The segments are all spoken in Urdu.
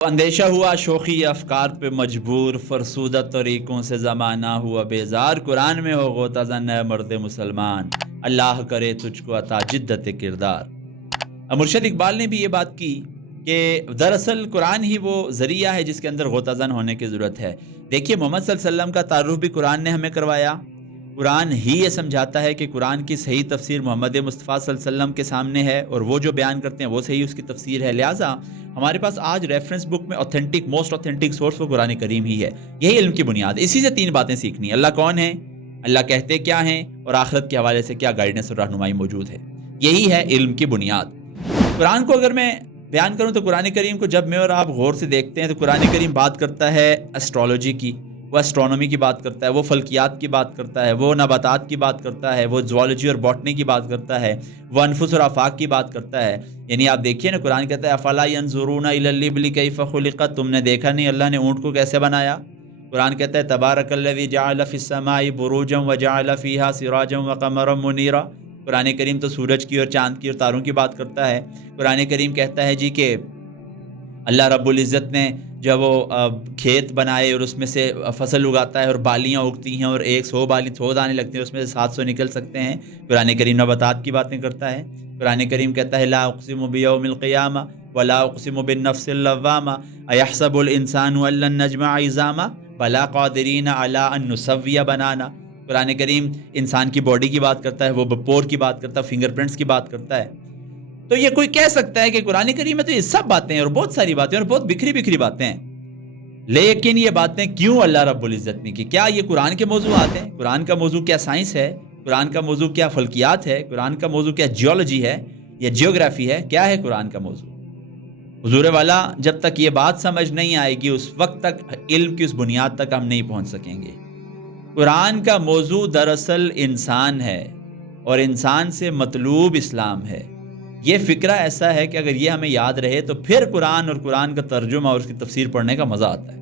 اندیشہ ہوا شوخی افکار پہ مجبور، فرسودہ طریقوں سے زمانہ ہوا بیزار، قرآن میں ہو غوطہ زن ہے مرد مسلمان، اللہ کرے تجھ کو عطا جدت کردار۔ مرشد اقبال نے بھی یہ بات کی کہ دراصل قرآن ہی وہ ذریعہ ہے جس کے اندر غوطہ زن ہونے کی ضرورت ہے۔ دیکھیے محمد صلی اللہ علیہ وسلم کا تعارف بھی قرآن نے ہمیں کروایا۔ قرآن ہی یہ سمجھاتا ہے کہ قرآن کی صحیح تفسیر محمد مصطفیٰ صلی اللہ علیہ وسلم کے سامنے ہے، اور وہ جو بیان کرتے ہیں وہ صحیح اس کی تفسیر ہے۔ لہٰذا ہمارے پاس آج ریفرنس بک میں موسٹ اوتھینٹک سورس وہ قرآن کریم ہی ہے۔ یہی علم کی بنیاد ہے۔ اسی سے تین باتیں سیکھنی: اللہ کون ہے، اللہ کہتے کیا ہیں، اور آخرت کے حوالے سے کیا گائیڈنس اور رہنمائی موجود ہے۔ یہی ہے علم کی بنیاد۔ قرآن کو اگر میں بیان کروں تو قرآن کریم کو جب میں اور آپ غور سے دیکھتے ہیں تو قرآن کریم بات کرتا ہے اسٹرالوجی کی، وہ اسٹرونومی کی بات کرتا ہے، وہ فلکیات کی بات کرتا ہے، وہ نباتات کی بات کرتا ہے، وہ زوالوجی اور باٹنی کی بات کرتا ہے، وہ انفس اور آفاق کی بات کرتا ہے۔ یعنی آپ دیکھیے نا، قرآن کہتا ہے افلا ینظرون الی الابل کیف خلقت، تم نے دیکھا نہیں اللہ نے اونٹ کو کیسے بنایا۔ قرآن کہتا ہے تبارک الذی جعل فی السماء بروجا وجعل فیہا سراجا وقمرا منیرا۔ قرآن کریم تو سورج کی اور چاند کی اور تاروں کی بات کرتا ہے۔ قرآن کریم کہتا ہے جی کہ اللہ رب العزت نے جب وہ کھیت بنائے اور اس میں سے فصل اگاتا ہے اور بالیاں اگتی ہیں اور 100 دانے لگتے ہیں، اس میں سے 700 نکل سکتے ہیں۔ قرآن کریم نباتات کی باتیں کرتا ہے۔ قرآن کریم کہتا ہے لا اقسم بیوم القیامہ ولا اقسم بالنفس اللوامہ ایحسب الانسان ان لن نجمع عظامہ بلا قادرین علی ان نسوی بنانا۔ قرآن کریم انسان کی باڈی کی بات کرتا ہے، وہ پور کی بات کرتا ہے، فنگر پرنٹس کی بات کرتا ہے۔ تو یہ کوئی کہہ سکتا ہے کہ قرآن کریم میں تو یہ سب باتیں ہیں اور بہت ساری باتیں اور بہت بکھری باتیں ہیں، لیکن یہ باتیں کیوں اللہ رب العزت نے کی؟ کیا یہ قرآن کے موضوعات ہیں؟ قرآن کا موضوع کیا سائنس ہے؟ قرآن کا موضوع کیا فلکیات ہے؟ قرآن کا موضوع کیا جیولوجی ہے یا جیوگرافی ہے؟ کیا ہے قرآن کا موضوع؟ حضور والا جب تک یہ بات سمجھ نہیں آئے گی اس وقت تک علم کی اس بنیاد تک ہم نہیں پہنچ سکیں گے۔ قرآن کا موضوع دراصل انسان ہے اور انسان سے مطلوب اسلام ہے۔ یہ فکرہ ایسا ہے کہ اگر یہ ہمیں یاد رہے تو پھر قرآن اور قرآن کا ترجمہ اور اس کی تفسیر پڑھنے کا مزہ آتا ہے۔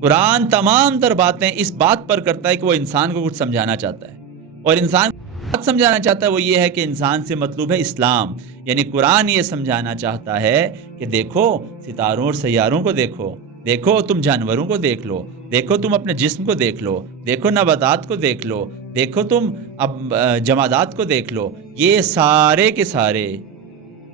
قرآن تمام تر باتیں اس بات پر کرتا ہے کہ وہ انسان کو کچھ سمجھانا چاہتا ہے، اور انسان کو سمجھانا چاہتا ہے وہ یہ ہے کہ انسان سے مطلوب ہے اسلام۔ یعنی قرآن یہ سمجھانا چاہتا ہے کہ دیکھو ستاروں اور سیاروں کو دیکھو، دیکھو تم جانوروں کو دیکھ لو، دیکھو تم اپنے جسم کو دیکھ لو، دیکھو نباتات کو دیکھ لو، دیکھو تم اب جمادات کو دیکھ لو، یہ سارے کے سارے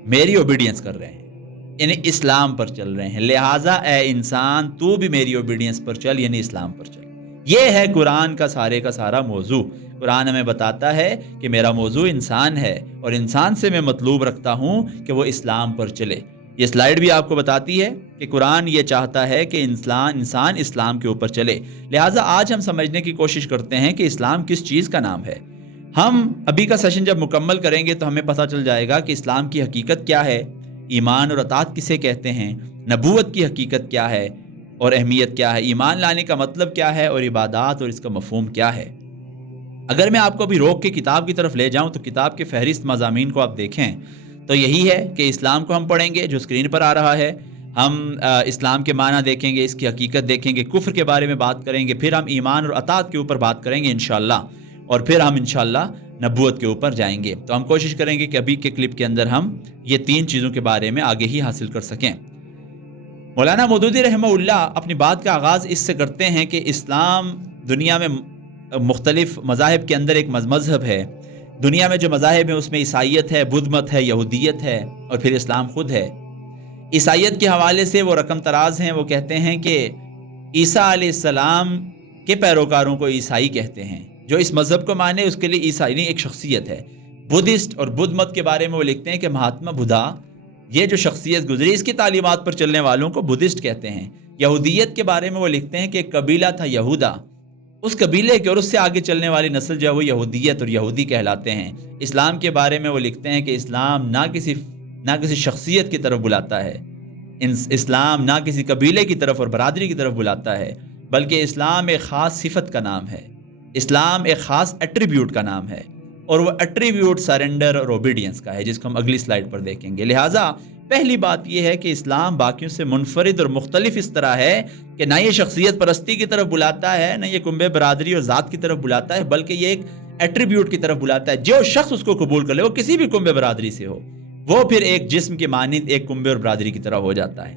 میری اوبیڈینس کر رہے ہیں، یعنی اسلام پر چل رہے ہیں۔ لہٰذا اے انسان تو بھی میری اوبیڈینس پر چل، یعنی اسلام پر چل۔ یہ ہے قرآن کا سارا موضوع۔ قرآن ہمیں بتاتا ہے کہ میرا موضوع انسان ہے اور انسان سے میں مطلوب رکھتا ہوں کہ وہ اسلام پر چلے۔ یہ سلائیڈ بھی آپ کو بتاتی ہے کہ قرآن یہ چاہتا ہے کہ انسان اسلام کے اوپر چلے۔ لہٰذا آج ہم سمجھنے کی کوشش کرتے ہیں کہ اسلام کس چیز کا نام ہے۔ ہم ابھی کا سیشن جب مکمل کریں گے تو ہمیں پتہ چل جائے گا کہ اسلام کی حقیقت کیا ہے، ایمان اور اطاعت کسے کہتے ہیں، نبوت کی حقیقت کیا ہے اور اہمیت کیا ہے، ایمان لانے کا مطلب کیا ہے اور عبادات اور اس کا مفہوم کیا ہے۔ اگر میں آپ کو ابھی روک کے کتاب کی طرف لے جاؤں تو کتاب کے فہرست مضامین کو آپ دیکھیں تو یہی ہے کہ اسلام کو ہم پڑھیں گے جو اسکرین پر آ رہا ہے، ہم اسلام کے معنی دیکھیں گے، اس کی حقیقت دیکھیں گے، کفر کے بارے میں بات کریں گے، پھر ہم ایمان اور اطاعت کے اوپر بات کریں گے انشاءاللہ، اور پھر ہم انشاءاللہ نبوت کے اوپر جائیں گے۔ تو ہم کوشش کریں گے کہ ابھی کے کلپ کے اندر ہم یہ تین چیزوں کے بارے میں آگے ہی حاصل کر سکیں۔ مولانا مودودی رحمہ اللہ اپنی بات کا آغاز اس سے کرتے ہیں کہ اسلام دنیا میں مختلف مذاہب کے اندر ایک مذہب ہے۔ دنیا میں جو مذاہب ہیں اس میں عیسائیت ہے، بدھ مت ہے، یہودیت ہے، اور پھر اسلام خود ہے۔ عیسائیت کے حوالے سے وہ رقم تراز ہیں، وہ کہتے ہیں کہ عیسیٰ علیہ السلام کے پیروکاروں کو عیسائی کہتے ہیں، جو اس مذہب کو مانے اس کے لیے عیسائی ایک شخصیت ہے۔ بدھسٹ اور بدھ مت کے بارے میں وہ لکھتے ہیں کہ مہاتما بدھا، یہ جو شخصیت گزری اس کی تعلیمات پر چلنے والوں کو بدھسٹ کہتے ہیں۔ یہودیت کے بارے میں وہ لکھتے ہیں کہ ایک قبیلہ تھا یہودا، اس قبیلے کے اور اس سے آگے چلنے والی نسل جو ہے وہ یہودیت اور یہودی کہلاتے ہیں۔ اسلام کے بارے میں وہ لکھتے ہیں کہ اسلام نہ کسی شخصیت کی طرف بلاتا ہے، اسلام نہ کسی قبیلے کی طرف اور برادری کی طرف بلاتا ہے، بلکہ اسلام ایک خاص صفت کا نام ہے، اسلام ایک خاص ایٹریبیوٹ کا نام ہے، اور وہ ایٹریبیوٹ سرنڈر اور اوبیڈینس کا ہے، جس کو ہم اگلی سلائیڈ پر دیکھیں گے۔ لہٰذا پہلی بات یہ ہے کہ اسلام باقیوں سے منفرد اور مختلف اس طرح ہے کہ نہ یہ شخصیت پرستی کی طرف بلاتا ہے، نہ یہ کنبے برادری اور ذات کی طرف بلاتا ہے، بلکہ یہ ایک ایٹریبیوٹ کی طرف بلاتا ہے۔ جو شخص اس کو قبول کر لے، وہ کسی بھی کنبے برادری سے ہو، وہ پھر ایک جسم کے مانند ایک کنبے اور برادری کی طرح ہو جاتا ہے۔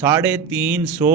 350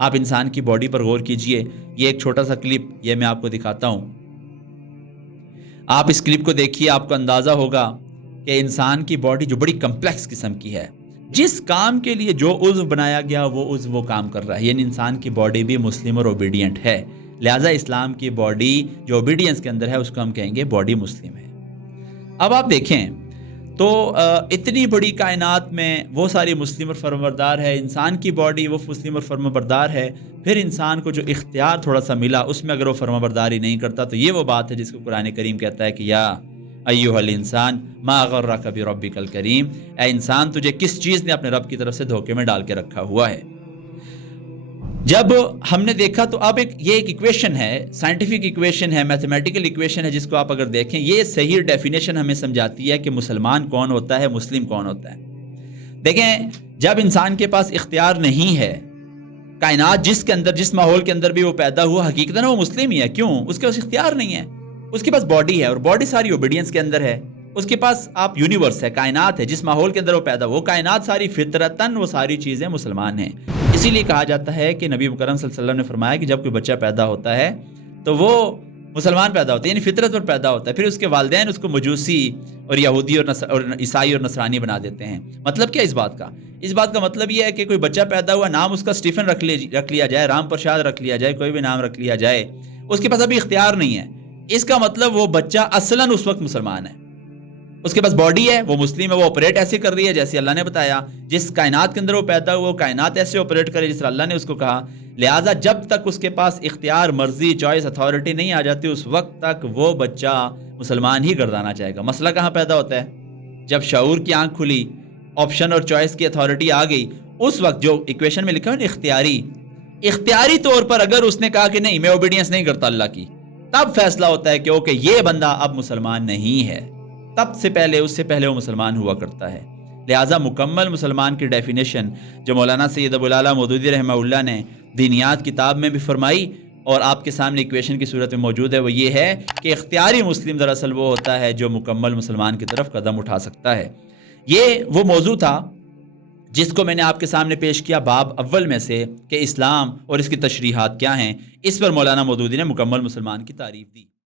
آپ انسان کی باڈی پر غور کیجئے. یہ ایک چھوٹا سا کلپ یہ میں آپ کو دکھاتا ہوں. آپ اس کلپ کو دیکھیے, آپ کو اندازہ ہوگا کہ انسان کی باڈی جو بڑی کمپلیکس قسم کی ہے, جس کام کے لیے جو عضو بنایا گیا وہ عضو وہ کام کر رہا ہے. یعنی انسان کی باڈی بھی مسلم اور اوبیڈینٹ ہے. لہٰذا اسلام کی باڈی جو اوبیڈینس کے اندر ہے اس کو ہم کہیں گے باڈی مسلم ہے. اب آپ دیکھیں تو اتنی بڑی کائنات میں وہ ساری مسلم اور فرمانبردار ہے, انسان کی باڈی وہ مسلم اور فرمانبردار ہے. پھر انسان کو جو اختیار تھوڑا سا ملا اس میں اگر وہ فرمانبرداری نہیں کرتا تو یہ وہ بات ہے جس کو قرآن کریم کہتا ہے کہ یا ایھا الانسان ما غرک بربک الکریم, اے انسان تجھے کس چیز نے اپنے رب کی طرف سے دھوکے میں ڈال کے رکھا ہوا ہے. جب ہم نے دیکھا تو اب یہ ایک ایکویشن ہے, سائنٹیفک ایکویشن ہے, میتھمیٹیکل ایکویشن ہے, جس کو آپ اگر دیکھیں یہ صحیح ڈیفینیشن ہمیں سمجھاتی ہے کہ مسلمان کون ہوتا ہے, مسلم کون ہوتا ہے. دیکھیں جب انسان کے پاس اختیار نہیں ہے, کائنات جس کے اندر جس ماحول کے اندر بھی وہ پیدا ہوا حقیقتاً وہ مسلم ہی ہے. کیوں؟ اس کے پاس اختیار نہیں ہے, اس کے پاس باڈی ہے اور باڈی ساری اوبیڈینس کے اندر ہے. اس کے پاس آپ یونیورس ہے, کائنات ہے, جس ماحول کے اندر وہ پیدا وہ کائنات ساری فطرتاً وہ ساری چیزیں مسلمان ہیں. اسی لیے کہا جاتا ہے کہ نبی مکرم صلی اللہ علیہ وسلم نے فرمایا کہ جب کوئی بچہ پیدا ہوتا ہے تو وہ مسلمان پیدا ہوتا ہے, یعنی فطرت پر پیدا ہوتا ہے. پھر اس کے والدین اس کو مجوسی اور یہودی اور عیسائی اور نصرانی بنا دیتے ہیں. مطلب کیا اس بات کا؟ اس بات کا مطلب یہ ہے کہ کوئی بچہ پیدا ہوا, نام اس کا اسٹیفن رکھ لیا جائے, رام پرشاد رکھ لیا جائے, کوئی بھی نام رکھ لیا جائے, اس کے پاس ابھی اختیار نہیں ہے. اس کا مطلب وہ بچہ اصلاً اس وقت مسلمان ہے. اس کے پاس باڈی ہے, وہ مسلم ہے, وہ آپریٹ ایسے کر رہی ہے جیسے اللہ نے بتایا. جس کائنات کے اندر وہ پیدا ہوا وہ کائنات ایسے آپریٹ کرے جس طرح اللہ نے اس کو کہا. لہٰذا جب تک اس کے پاس اختیار, مرضی, چوائس, اتھارٹی نہیں آ جاتی اس وقت تک وہ بچہ مسلمان ہی گردانا چاہے گا. مسئلہ کہاں پیدا ہوتا ہے؟ جب شعور کی آنکھ کھلی, آپشن اور چوائس کی اتھارٹی آ گئی, اس وقت جو ایکویشن میں لکھا ہے اختیاری طور پر اگر اس نے کہا کہ نہیں میں اوبیڈینس نہیں کرتا اللہ کی, تب فیصلہ ہوتا ہے کہ اوکے یہ بندہ اب مسلمان نہیں ہے. تب سے پہلے اس سے پہلے وہ مسلمان ہوا کرتا ہے. لہٰذا مکمل مسلمان کی ڈیفینیشن جو مولانا سید ابو العلا مودودی رحمہ اللہ نے دینیات کتاب میں بھی فرمائی اور آپ کے سامنے ایکویشن کی صورت میں موجود ہے, وہ یہ ہے کہ اختیاری مسلم دراصل وہ ہوتا ہے جو مکمل مسلمان کی طرف قدم اٹھا سکتا ہے. یہ وہ موضوع تھا جس کو میں نے آپ کے سامنے پیش کیا باب اول میں سے کہ اسلام اور اس کی تشریحات کیا ہیں. اس پر مولانا مودودی نے مکمل مسلمان کی تعریف دی.